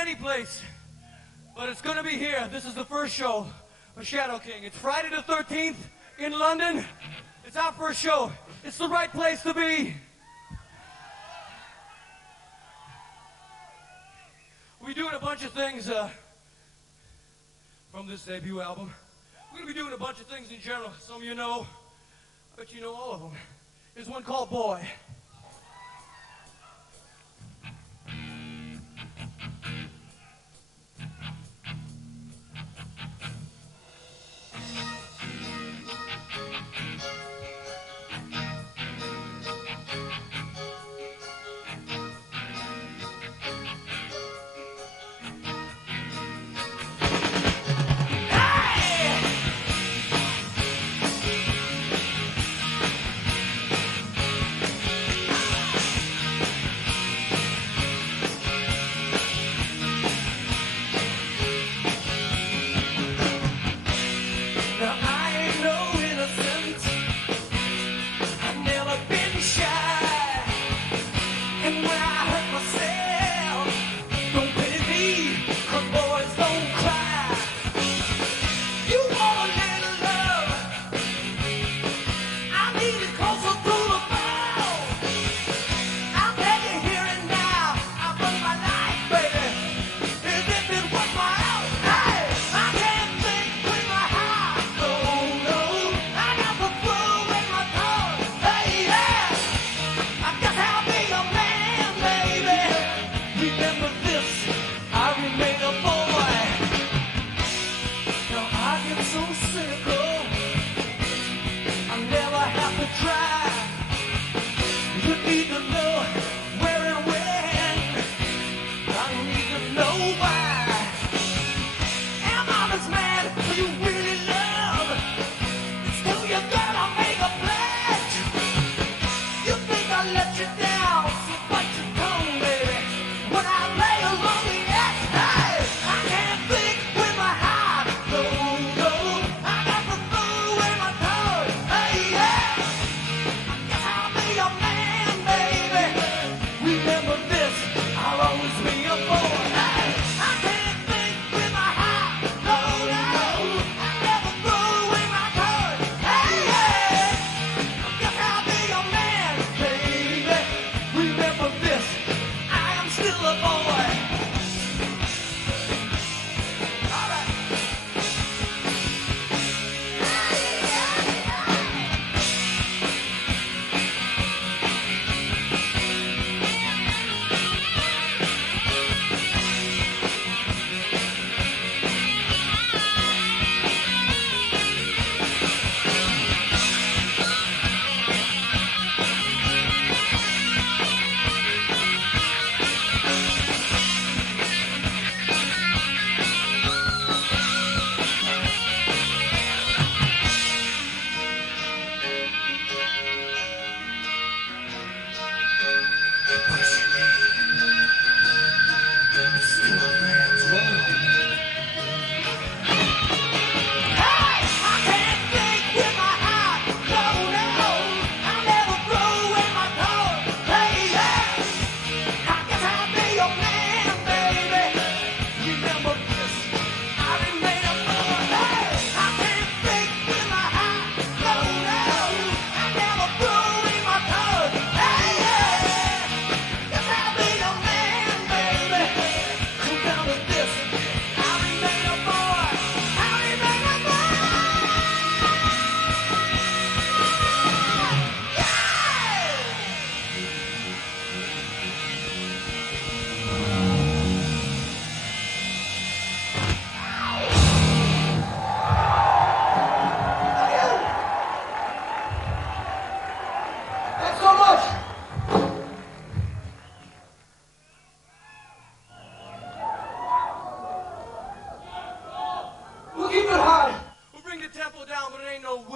any place, but it's gonna be here. This is the first show of Shadow King. It's Friday the 13th in London. It's our first show. It's the right place to be. We're doing a bunch of things from this debut album. We're gonna be doing a bunch of things in general. Some of you know, I bet you know all of them. There's one called Boy.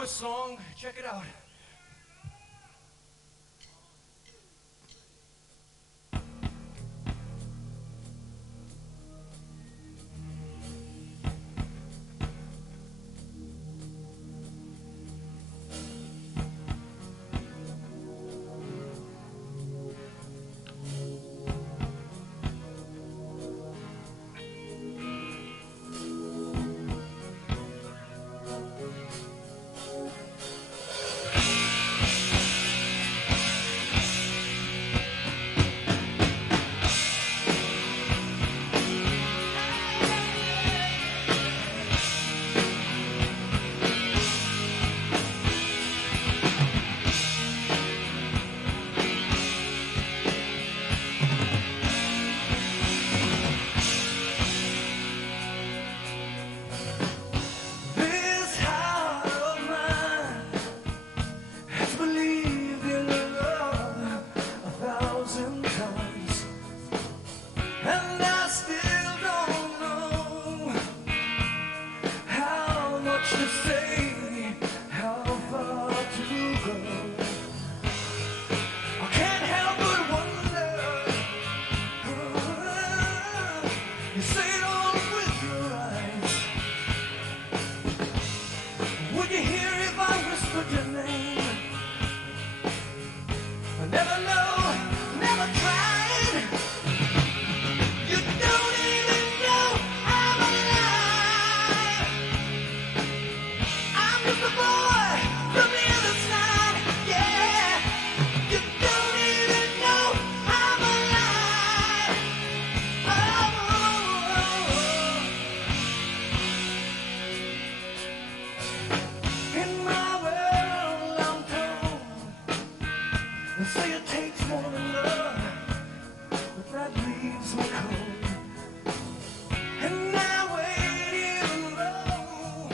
Song, check it out. and I still don't know how much to say, how far to go. I can't help but wonder, you say it all with your eyes. Would you hear if I whispered your name? I never know, never tried. You don't even know I'm alive. I'm just a boy from the other side, yeah. You don't even know I'm alive. In my world I'm told, they say it takes more than love, but that leaves me cold. And I wait even though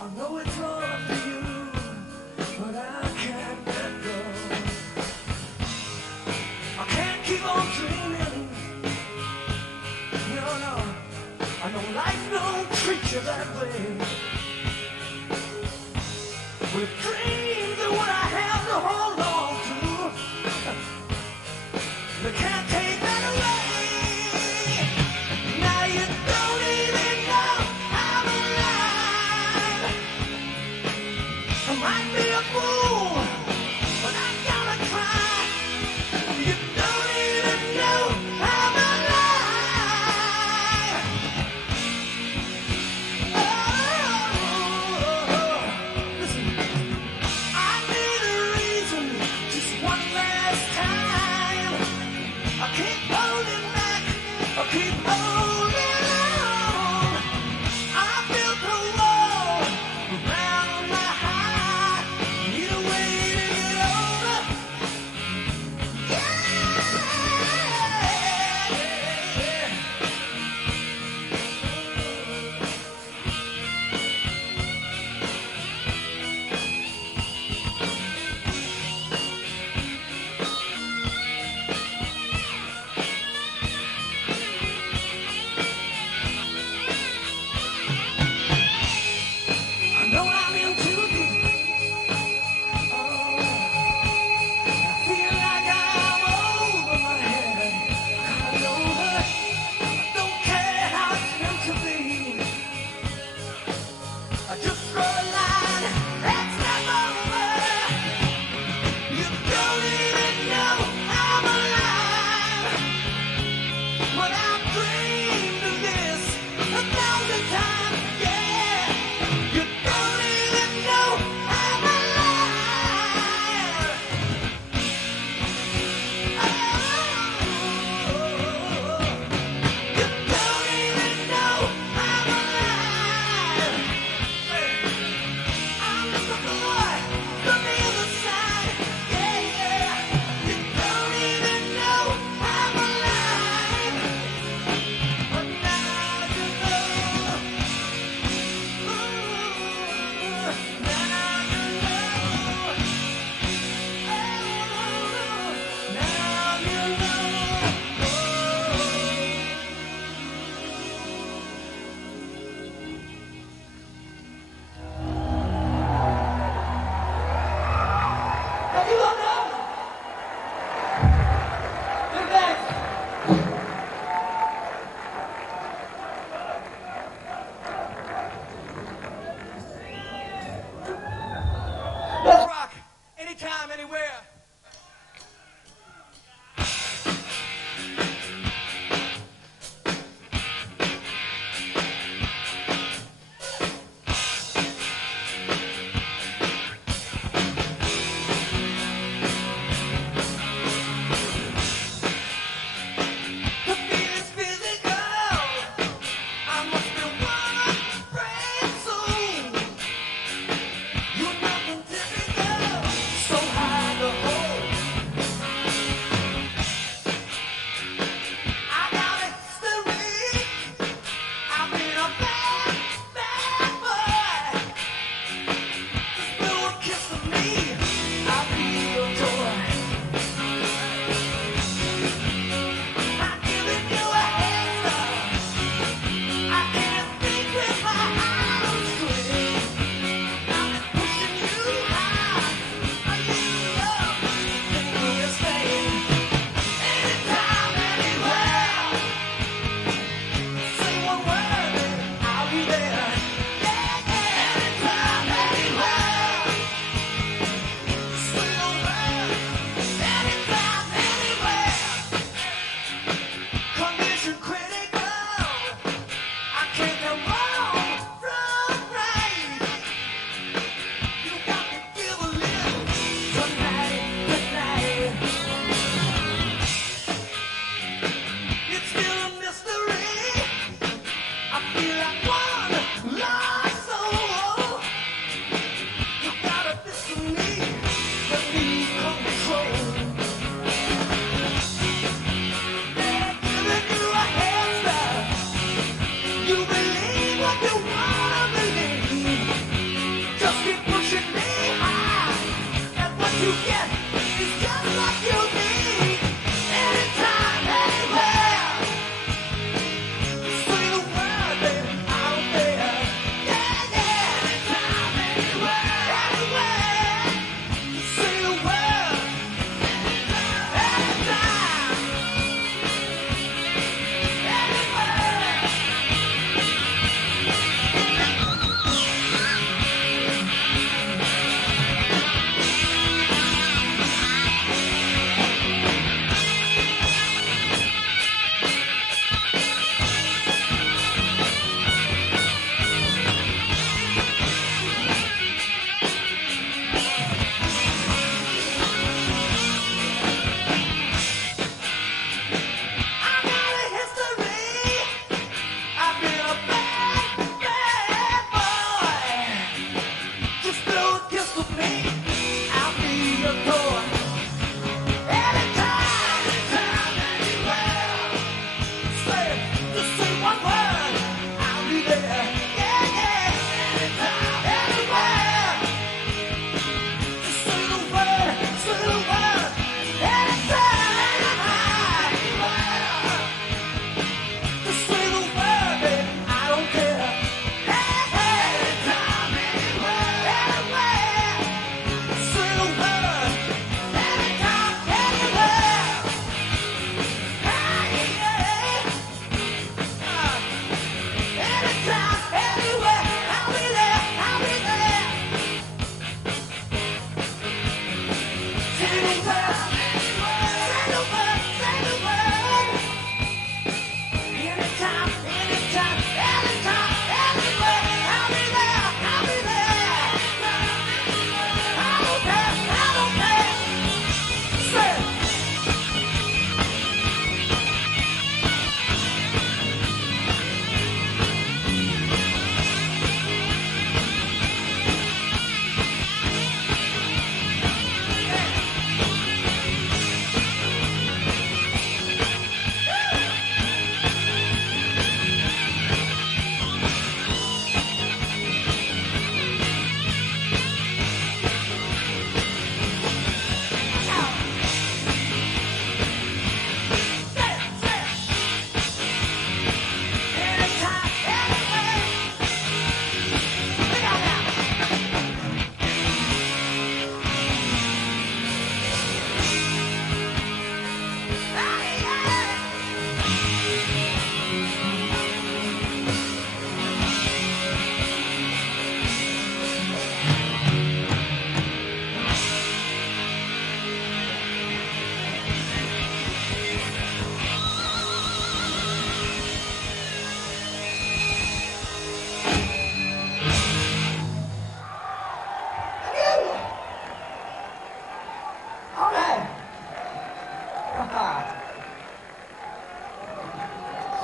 I know it's all up to you, but I can't let go. I can't keep on dreaming. No, no, I know life don't treat you that way. With dreams and what I have to hold on to, they can't take that away. Now you don't even know I'm alive. I might be a fool, but I gotta try. You don't even know I'm alive. Oh, listen, I need a reason, just one last time. I keep holding back, I keep holding on. I built a wall around my heart. Need a way to get over. Yeah.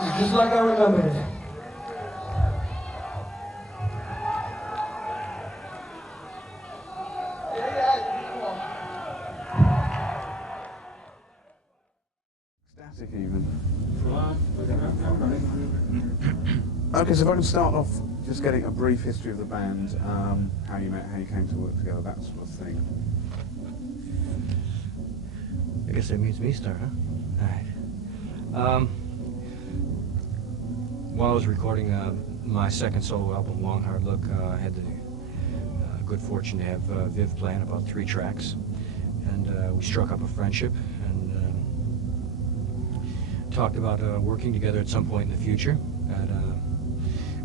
Just like I remembered it. Static even. Okay, so if I can start off just getting a brief history of the band, how you met, how you came to work together, that sort of thing. I guess that means me start, huh? All right. While I was recording my second solo album, Long Hard Look, I had the good fortune to have Viv playing about 3 tracks, and we struck up a friendship and talked about working together at some point in the future.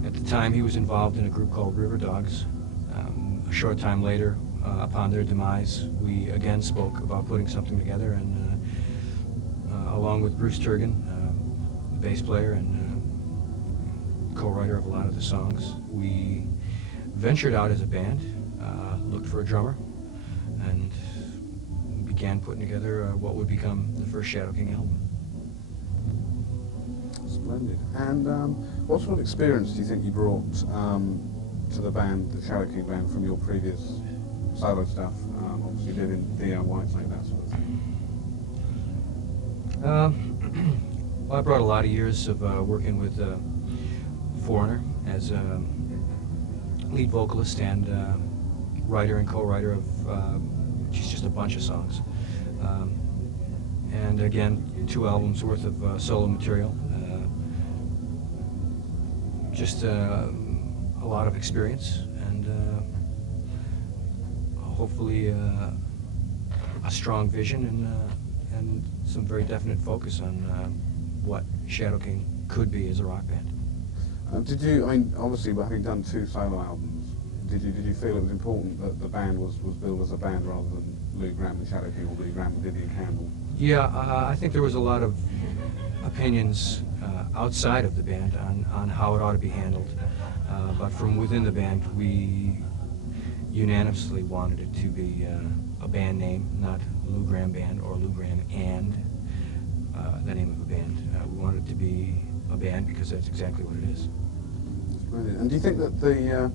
At the time, he was involved in a group called River Dogs. A short time later, upon their demise, we again spoke about putting something together, and along with Bruce Turgan, the bass player and co-writer of a lot of the songs, we ventured out as a band, looked for a drummer, and began putting together what would become the first Shadow King album. Splendid. And what sort of experience do you think you brought to the band, the Shadow King band, from your previous solo stuff? Obviously you did in D.L. Whitesnake, that sort of thing. Well, I brought a lot of years of working with Foreigner as lead vocalist and writer and co-writer of just a bunch of songs. And again, 2 albums worth of solo material. Just a lot of experience and hopefully a strong vision and some very definite focus on what Shadow King could be as a rock band. Did you, I mean, obviously having done 2 solo albums, did you feel it was important that the band was billed as a band rather than Lou Graham and Shadow King or Lou Graham and Vivian Campbell? Yeah, I think there was a lot of opinions outside of the band on how it ought to be handled, but from within the band we unanimously wanted it to be a band name, not Lou Graham Band or Lou Graham and the name of a band. We wanted it to be a band because that's exactly what it is. Brilliant. And do you think that the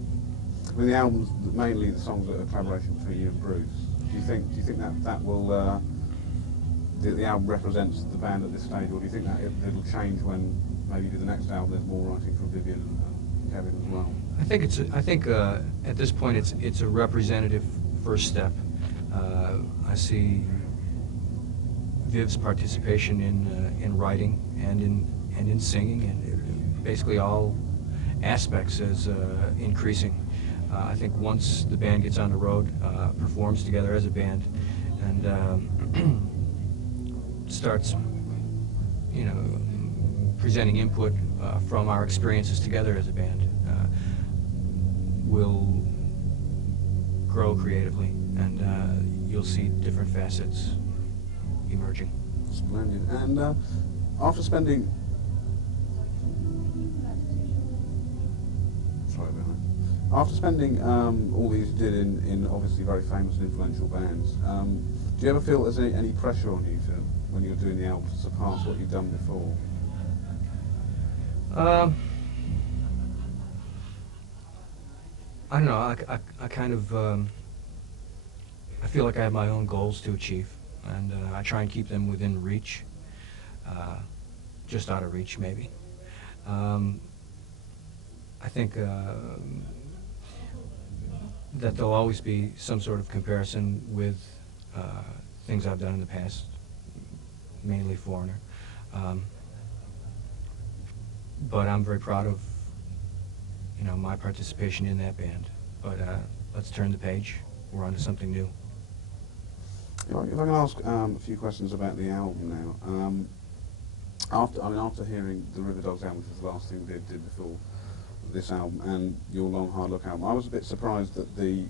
albums, mainly the songs that are a collaboration between you and Bruce, do you think that will the album represents the band at this stage, or do you think that it'll change when maybe you do the next album? There's more writing from Vivian and Kevin as well. I think at this point it's a representative first step. I see Viv's participation in writing and in singing and basically all aspects as increasing. I think once the band gets on the road, performs together as a band, and starts, presenting input from our experiences together as a band, we'll grow creatively, and you'll see different facets emerging. Splendid. And after spending all these you did in obviously very famous and influential bands, do you ever feel there's any pressure on you when you're doing the album to surpass what you've done before? I don't know. I kind of I feel like I have my own goals to achieve, and I try and keep them within reach, just out of reach maybe. I think that there'll always be some sort of comparison with things I've done in the past, mainly Foreigner. But I'm very proud of, my participation in that band. But let's turn the page. We're on to something new. If I can ask a few questions about the album now. After hearing the River Dogs album, which was the last thing we did before this album, and your Long Hard Look album, I was a bit surprised that I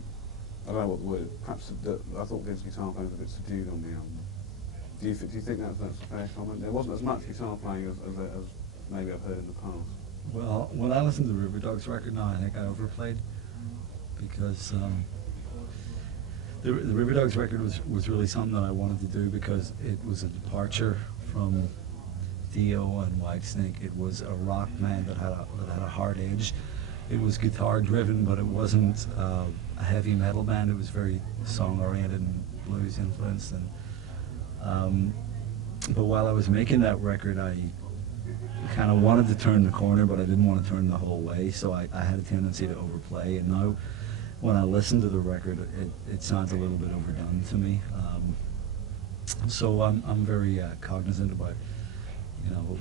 don't know what the word, perhaps I thought Viv's guitar playing was a bit subdued on the album. Do you think that's a fair comment? There wasn't as much guitar playing as maybe I've heard in the past. Well, when I listened to the River Dogs record now, I think I overplayed, because the River Dogs record was really something that I wanted to do, because it was a departure from Dio and Whitesnake. It was a rock band that had a hard edge. It was guitar driven, but it wasn't a heavy metal band. It was very song oriented and blues influenced. And but while I was making that record, I kind of wanted to turn the corner, but I didn't want to turn the whole way. So I had a tendency to overplay. And now, when I listen to the record, it sounds a little bit overdone to me. So I'm very cognizant about,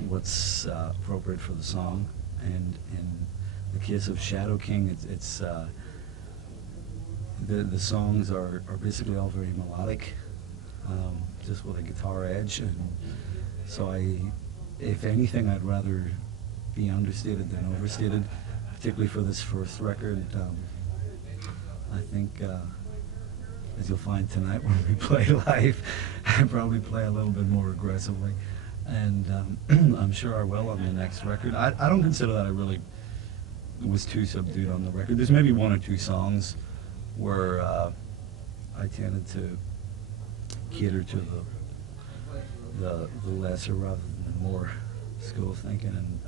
what's appropriate for the song. And in the case of Shadow King, it's the songs are basically all very melodic, just with a guitar edge. And so if anything, I'd rather be understated than overstated, particularly for this first record. I think, as you'll find tonight when we play live, I probably play a little bit more aggressively. And I'm sure I will on the next record. I don't consider that I really was too subdued on the record. There's maybe one or two songs where I tended to cater to the lesser rather than the more school thinking. And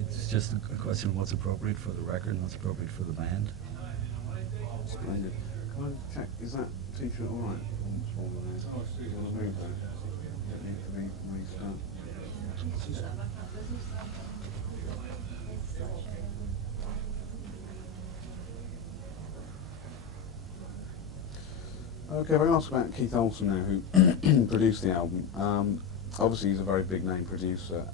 it's just a question of what's appropriate for the record and what's appropriate for the band. Splendid. Can I check, is that t-shirt all right? What's wrong with it? Do you want to move that? It needs to be restart. Okay, if I ask about Keith Olsen now, who produced the album. Obviously he's a very big name producer,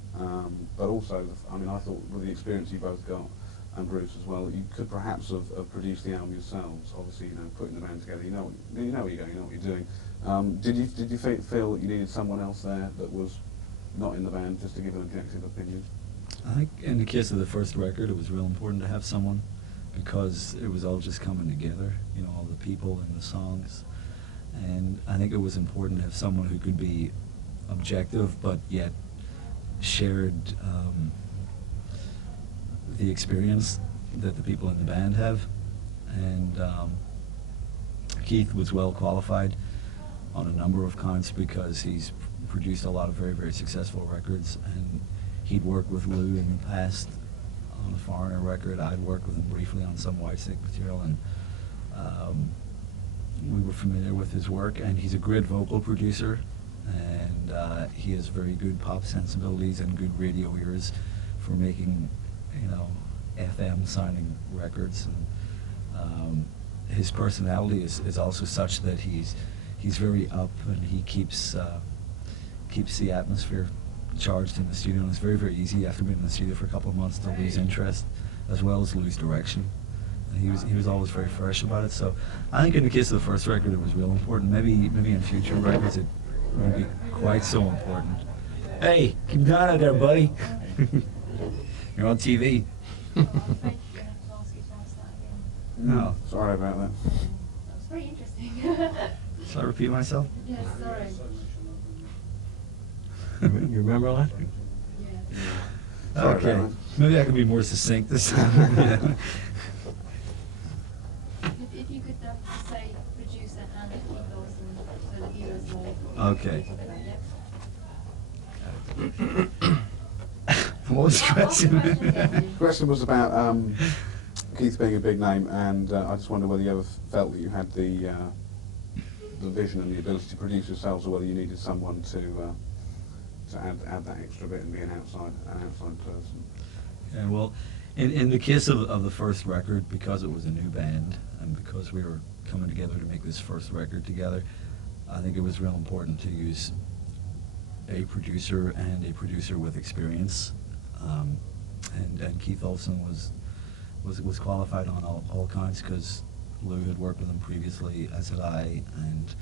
but also, I thought with the experience you both got, and Bruce as well, you could perhaps have produced the album yourselves. Obviously, putting the band together, you know where you're going, you know what you're doing. Did you feel that you needed someone else there that was not in the band, just to give an objective opinion? I think in the case of the first record, it was real important to have someone, because it was all just coming together, all the people and the songs. And I think it was important to have someone who could be objective, but yet shared the experience that the people in the band have. And Keith was well qualified on a number of counts because he's produced a lot of very, very successful records, and he'd worked with Lou in the past on the Foreigner record. I'd worked with him briefly on some Whitesnake material, and we were familiar with his work. And he's a great vocal producer, and he has very good pop sensibilities and good radio ears for making FM sounding records. And his personality is also such that he's very up, and he keeps the atmosphere charged in the studio. And it's very, very easy after being in the studio for a couple of months to lose interest as well as lose direction. And he was always very fresh about it. So I think in the case of the first record, it was real important. Maybe in future records it won't be quite so important. Hey, keep going out there, buddy. You're on TV. No. Sorry about that. That was very interesting. Shall I repeat myself? Yes, sorry. You remember that? Yeah. Sorry Okay. about that. Maybe I can be more succinct this time. Yeah. If you could say producer and Keith Olsen so the viewers know. Okay. Yep. What was the question? The question was about Keith being a big name, and I just wonder whether you ever felt that you had the vision and the ability to produce yourselves, or whether you needed someone to add that extra bit and be an outside person. Yeah, well, in the case of the first record, because it was a new band and because we were coming together to make this first record together, I think it was real important to use a producer and a producer with experience. And Keith Olsen was qualified on all counts because Lou had worked with him previously, as had I, and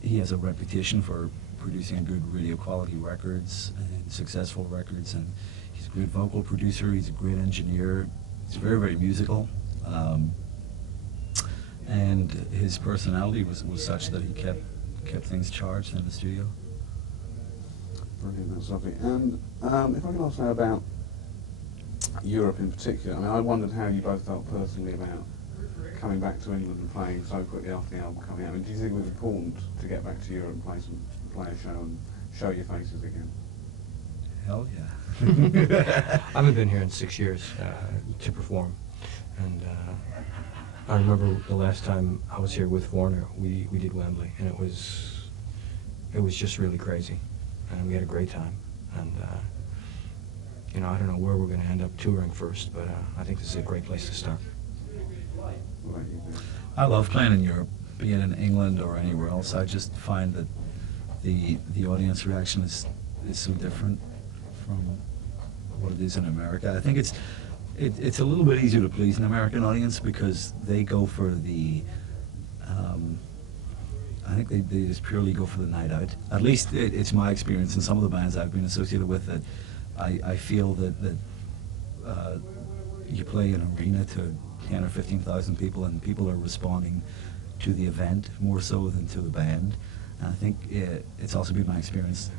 he has a reputation for producing good radio quality records and successful records, and he's a great vocal producer, he's a great engineer, he's very, very musical, and his personality was such that he kept things charged in the studio. Brilliant, that's lovely. And if I can ask now about Europe in particular, I wondered how you both felt personally about coming back to England and playing so quickly after the album coming out. Do you think it was important to get back to Europe and play a show and show your faces again? Hell yeah. I haven't been here in 6 years to perform, and I remember the last time I was here with Foreigner, we did Wembley, and it was just really crazy, and we had a great time, and you know, I don't know where we're going to end up touring first, but I think this is a great place to start. What about you, Ben? I love playing in Europe, being in England or anywhere else. I just find that the audience reaction is so different from what it is in America. I think it's a little bit easier to please an American audience because they go for the I think they just purely go for the night out. At least it's my experience in some of the bands I've been associated with, that I feel that you play an arena to 10 or 15,000 people, and people are responding to the event more so than to the band. And I think it's also been my experience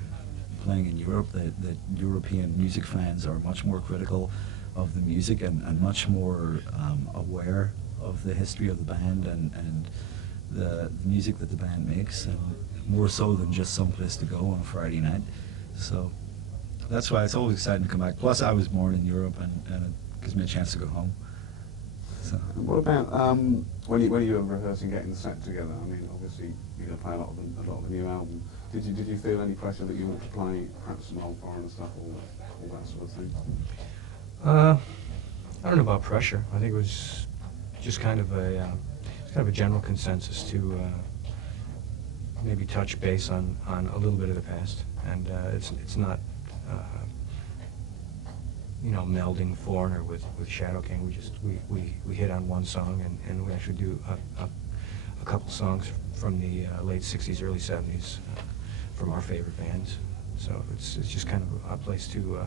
playing in Europe that European music fans are much more critical of the music and much more aware of the history of the band and the music that the band makes, and more so than just some place to go on a Friday night. So that's why it's always exciting to come back. Plus, I was born in Europe, and it gives me a chance to go home. So. And what about when you were rehearsing, getting the set together? I mean, obviously you're going to play a lot of the new album. Did you feel any pressure that you wanted to play perhaps some old foreign stuff or all that sort of thing? I don't know about pressure. I think it was just kind of a general consensus to maybe touch base on a little bit of the past, and it's not you know, melding Foreigner with Shadow King. We hit on one song, and we actually do a couple songs from the late '60s, early '70s from our favorite bands. So it's just kind of a place to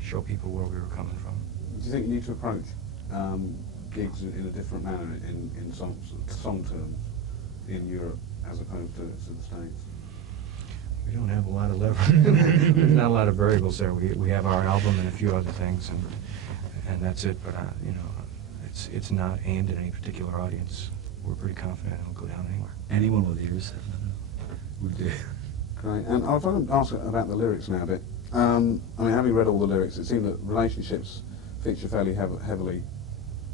show people where we were coming from. Do you think you need to approach gigs in a different manner in song terms in Europe as opposed to the States? We don't have a lot of leverage. There's not a lot of variables there. We have our album and a few other things, and that's it. But you know, it's not aimed at any particular audience. We're pretty confident it'll go down anywhere. Anyone with ears would do. Great. And I was going to ask about the lyrics now a bit. I mean, having read all the lyrics, it seemed that relationships feature fairly heavily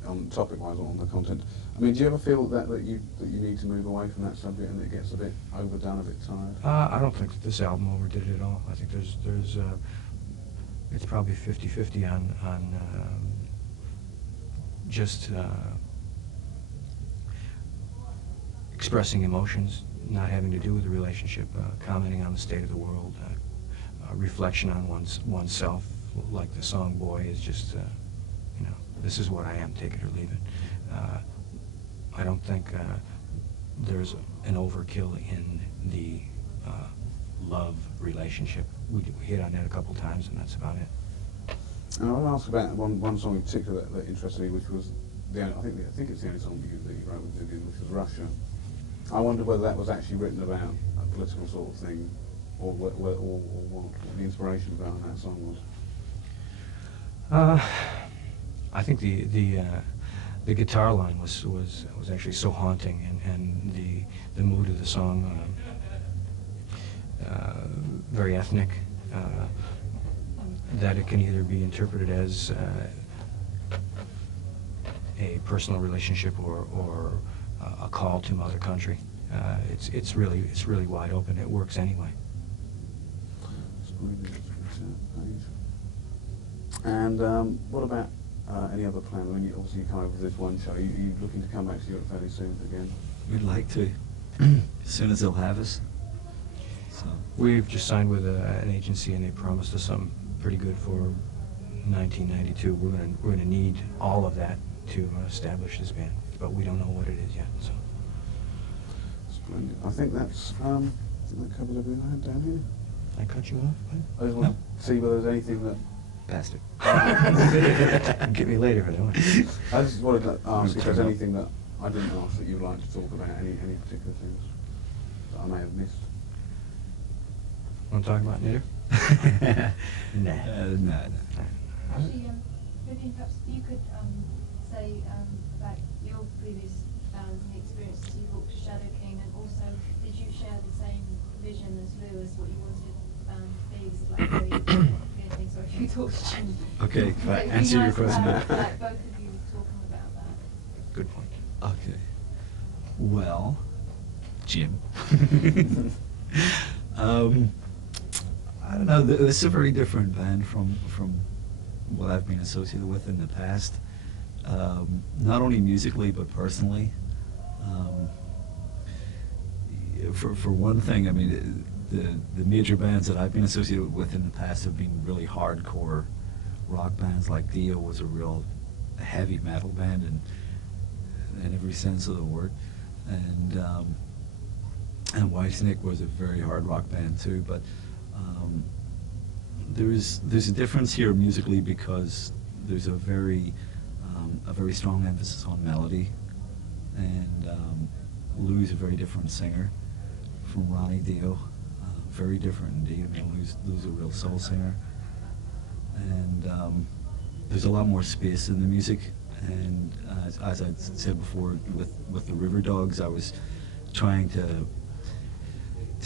on topic-wise on the content. I mean, do you ever feel that you need to move away from that subject and it gets a bit overdone, a bit tired? I don't think that this album overdid it at all. I think there's it's probably 50-50 on just expressing emotions, not having to do with the relationship, commenting on the state of the world, reflection on oneself, like the song "Boy" is just, you know, this is what I am, take it or leave it. I don't think there's an overkill in the love relationship. We hit on that a couple times, and that's about it. And I want to ask about one song in particular that interested me, which was I think it's the only song that you wrote with Vivian, which was "Russia." I wonder whether that was actually written about a political sort of thing, or what the inspiration behind that song was. I think the guitar line was actually so haunting, and the mood of the song very ethnic, that it can either be interpreted as a personal relationship or a call to mother country. It's really wide open. It works anyway. And what about any other plan? When you obviously come over with this one show, you looking to come back to Europe fairly soon again? We'd like to, as soon as they'll have us. So. We've just signed with an agency, and they promised us something pretty good for 1992. We're gonna need all of that to establish this band, but we don't know what it is yet. So. Splendid. I think that covers everything I had down here. I cut you off, bud? I just want to see whether there's anything that... Bastard. Get me later, I don't. I just wanted to ask if there's anything that I didn't ask that you'd like to talk about, any particular things that I may have missed. Want to talk about Knitter? Nah. No. Actually, Vivian, perhaps you could say about your previous bands and the experiences you brought to Shadow King, and also did you share the same vision as Lou as what you wanted the band to be? Was it like very clear thing? Sorry if you talked to Jim. Okay, So it'd be answer your nice to question. have, like, both of you talking about that. Good point. Okay. Well, Jim. I don't know. This is a very different band from what I've been associated with in the past. Not only musically but personally. For one thing, I mean, the major bands that I've been associated with in the past have been really hardcore rock bands. Like Dio was a real heavy metal band in every sense of the word, and Whitesnake was a very hard rock band too. But there's a difference here musically because there's a very strong emphasis on melody, and Lou's a very different singer from Ronnie Dio, very different indeed. I mean, Lou's a real soul singer, and there's a lot more space in the music. And as I said before, with the River Dogs, I was trying to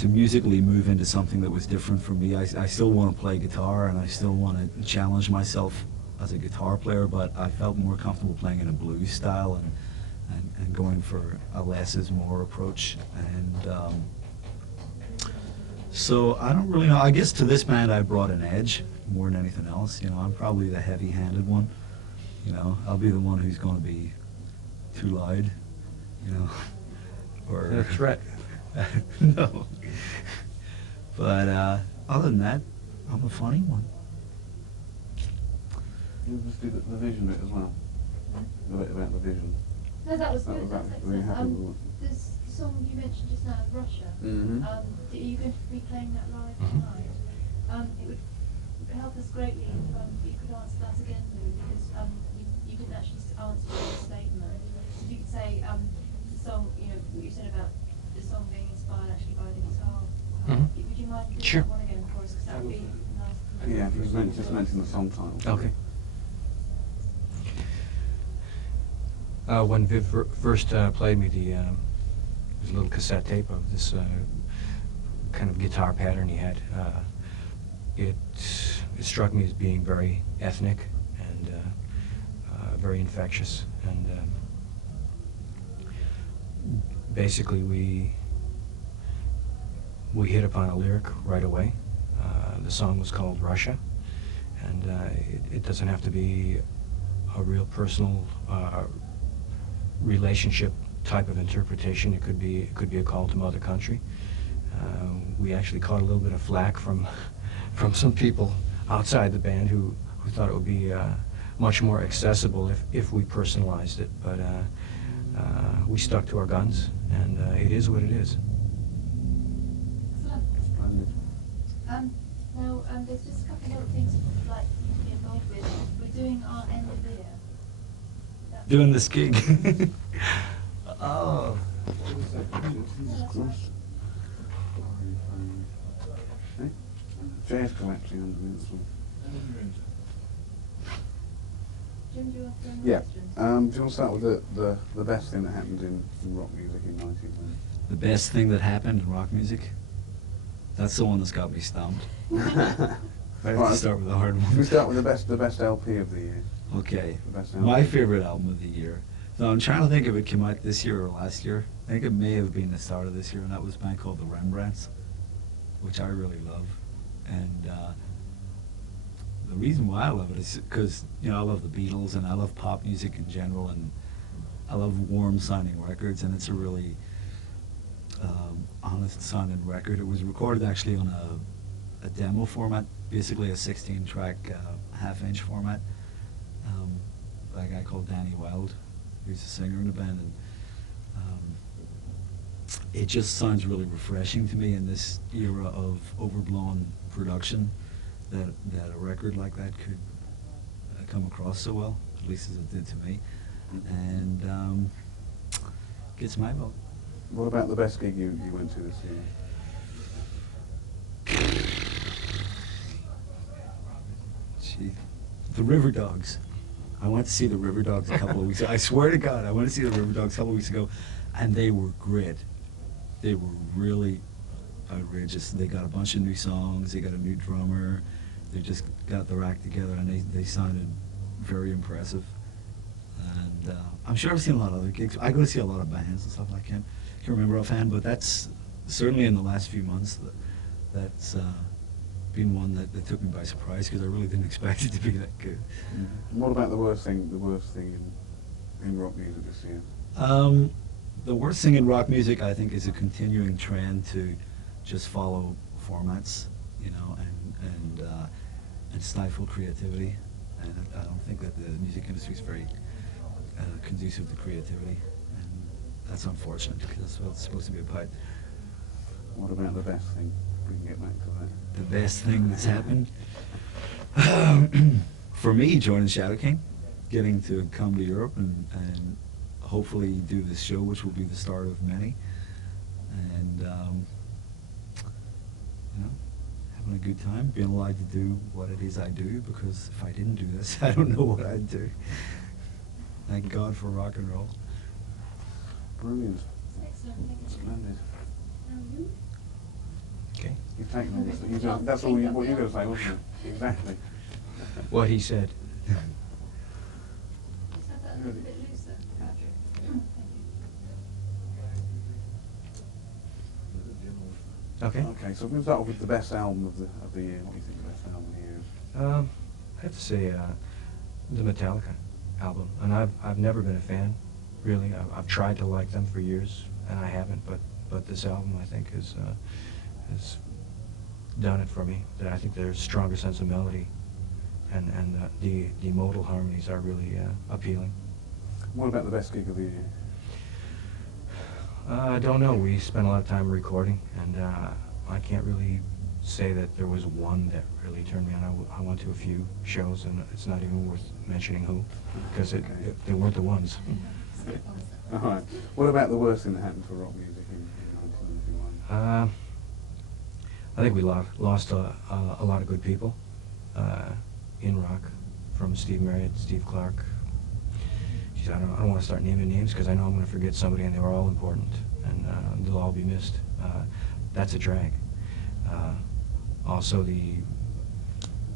musically move into something that was different for me. I still want to play guitar, and I still want to challenge myself as a guitar player, but I felt more comfortable playing in a blues style and going for a less is more approach. And so I don't really know. I guess to this band I brought an edge more than anything else. You know, I'm probably the heavy-handed one. You know, I'll be the one who's going to be too loud. You know, or A threat. no. But other than that, I'm a funny one. You just do the vision bit as well. The bit about the vision. No, that was That good. was That's actually really excellent. happy with This song you mentioned just now, Russia. Mhm. Are you going to be playing that live Mhm. tonight? It would help us greatly if you could answer that again, Lou, because you didn't actually answer the statement. If you could say the song, you know, what you said about the song being inspired actually by the guitar. Mhm. Would you mind doing Sure. that one again for us? Because that would be nice. Yeah, if you just mention the song title. Okay. When Viv first played me there's a little cassette tape of this kind of guitar pattern he had, it struck me as being very ethnic and very infectious. And basically, we hit upon a lyric right away. The song was called Russia, and it doesn't have to be a real personal relationship type of interpretation. It could be a call to Mother Country. We actually caught a little bit of flack from some people outside the band who thought it would be much more accessible if we personalized it. But we stuck to our guns, and it is what it is. Excellent. Splendid. Now, there's just a couple of other things I'd like you to be involved with. We're doing our end of the year. Doing this gig. Oh. Jesus Christ. Hey? Jazz collapsing underneath as well. Jim, do you want to go Yeah. questions? Do you want to start with the best thing that happened in rock music in 1990? The best thing that happened in rock music? That's the one that's got me stumped. I have Right. to start with the hard We one. start with the best LP of the year. Okay. The best My album. favorite album of the year. So I'm trying to think if it came out this year or last year. I think it may have been the start of this year, and that was a band called the Rembrandts, which I really love. And the reason why I love it is because, you know, I love the Beatles and I love pop music in general, and I love warm sounding records, and it's a really honest sounding record. It was recorded actually on a demo format, basically a 16-track half-inch format, by a guy called Danny Wilde, who's a singer in the band. And it just sounds really refreshing to me in this era of overblown production, that a record like that could come across so well, at least as it did to me, and gets my vote. What about the best gig you went to this year? Gee, the River Dogs. I went to see the River Dogs a couple of weeks ago. I swear to God, I went to see the River Dogs a couple of weeks ago, and they were great. They were really outrageous. They got a bunch of new songs, they got a new drummer, they just got their act together, and they sounded very impressive. And I'm sure I've seen a lot of other gigs. I go to see a lot of bands and stuff, and I can't remember offhand, but that's certainly in the last few months that's been one that took me by surprise, because I really didn't expect it to be that good. What about the worst thing in rock music this year? The worst thing in rock music, I think, is a continuing trend to just follow formats, you know, and stifle creativity. And I don't think that the music industry is very conducive to creativity, and that's unfortunate, because that's what it's supposed to be about. What about the best thing? We can get back to that. The best thing that's happened? For me, joining Shadow King, getting to come to Europe and hopefully do this show, which will be the start of many, and you know, having a good time, being allowed to do what it is I do, because if I didn't do this, I don't know what I'd do. Thank God for rock and roll. Brilliant. Excellent, thank you. Splendid. Okay. You've taken all this. That's all what you were going to say, wasn't it? Exactly. What he said. Just have that a little bit looser, Patrick. Thank you. Okay. Okay, so we'll start off with the best album of the year. What do you think the best album of the year is? I have to say the Metallica album, and I've never been a fan, really. I've tried to like them for years, and I haven't. But this album, I think, has done it for me. That I think there's a stronger sense of melody, and the modal harmonies are really appealing. What about the best gig of the year? I don't know. We spent a lot of time recording, and I can't really say that there was one that really turned me on. I went to a few shows, and it's not even worth mentioning who, because they weren't the ones. All right. What about the worst thing that happened for rock music in 1991? I think we lost a lot of good people in rock, from Steve Marriott, Steve Clark. Geez, I don't want to start naming names, because I know I'm going to forget somebody, and they were all important, and they'll all be missed. That's a drag. Also, the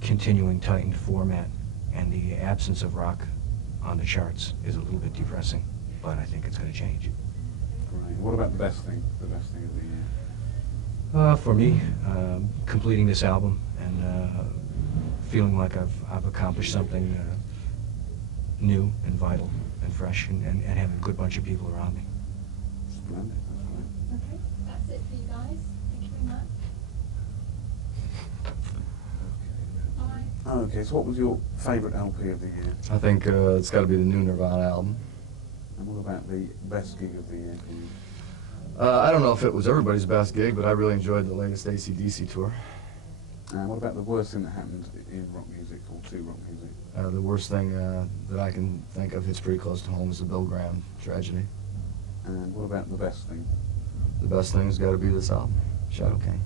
continuing tightened format and the absence of rock on the charts is a little bit depressing, but I think it's going to change. Right. What about the best thing? The best thing of the year? For me, completing this album and feeling like I've accomplished something new and vital and fresh, and having a good bunch of people around me. Splendid. That's great. Okay, that's it for you guys. Thank you very much. Bye. Okay, so what was your favourite LP of the year? I think it's got to be the new Nirvana album. And what about the best gig of the year for you? I don't know if it was everybody's best gig, but I really enjoyed the latest AC/DC tour. And what about the worst thing that happened in rock music, or to rock music? The worst thing that I can think of, it's pretty close to home, is the Bill Graham tragedy. And what about the best thing? The best thing's got to be this album, Shadow King.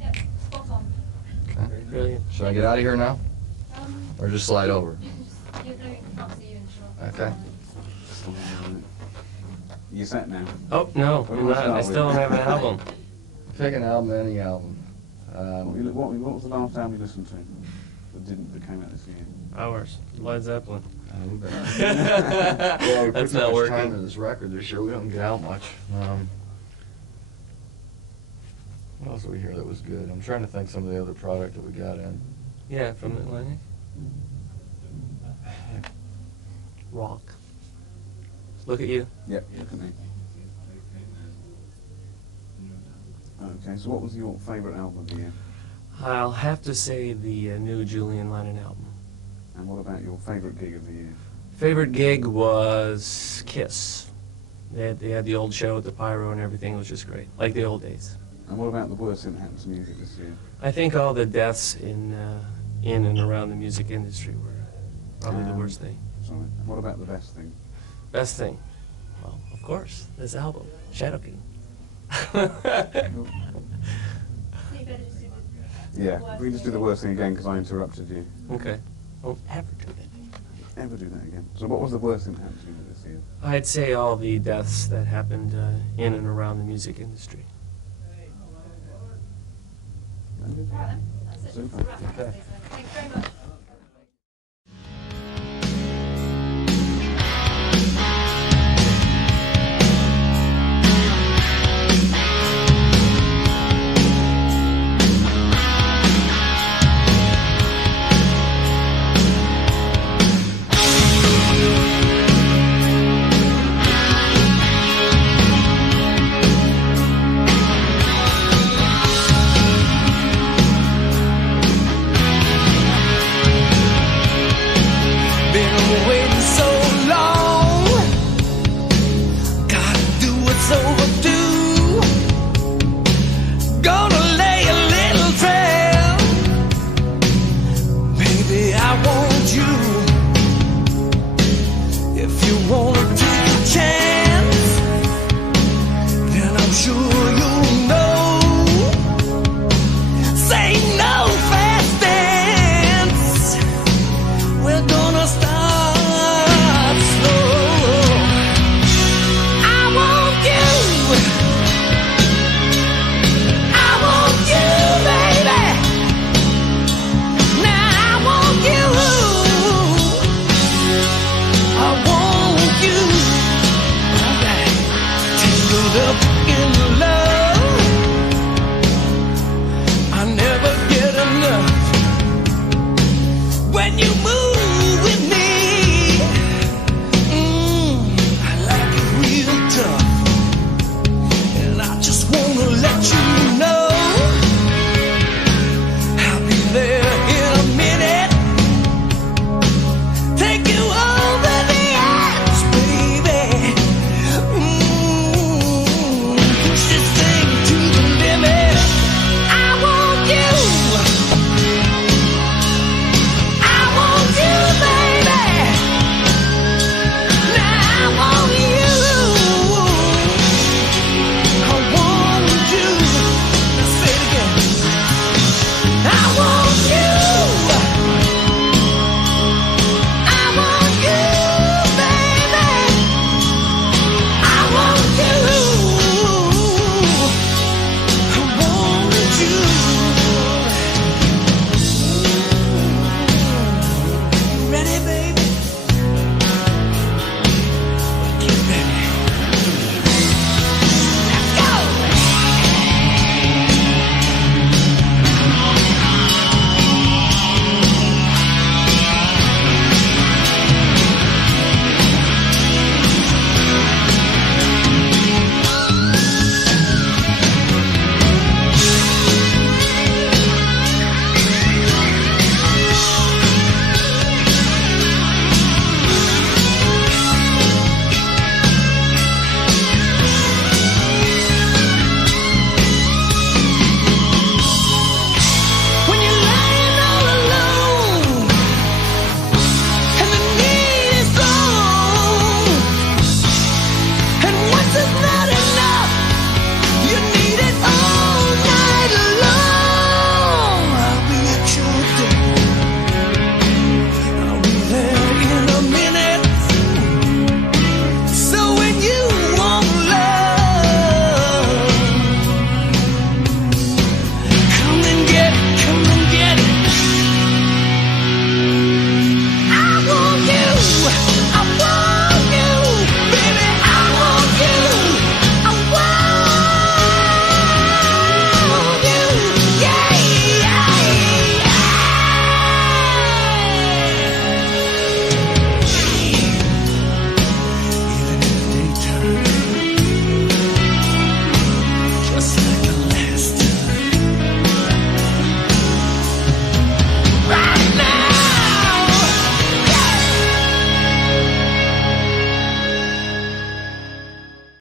Yep, spot on. Okay. Brilliant. Should I get out of here now, Um, or just slide over? You can just, you can't see you in short. Okay. You set now? Oh, no, I'm not. I still don't have an album. Pick an album, any album. What was the last album you listened to that came out this year? Ours. Led Zeppelin. Well, we put That's too not much working. time into this record this year. We don't get out much. What else did we hear that was good? I'm trying to think some of the other product that we got in. Yeah, from the Atlantic. Rock. Look at you. Yep, look at me. Okay, so what was your favourite album of the year? I'll have to say the new Julian Lennon album. And what about your favourite gig of the year? Favorite gig was Kiss. They had the old show at the Pyro and everything. It was just great, like the old days. And what about the worst thing that happened to music this year? I think all the deaths in and around the music industry were probably the worst thing. Sorry. And what about the best thing? Best thing? Well, of course, this album, Shadow King. So you better just do the Yeah, worst we can just do the thing. worst thing again because I interrupted you. Okay. Don't ever do that. ever do that again. So what was the worst thing that happened to you this year? I'd say all the deaths that happened in and around the music industry. David? Right then, that's it. Super. That's a wrap. Thanks very much.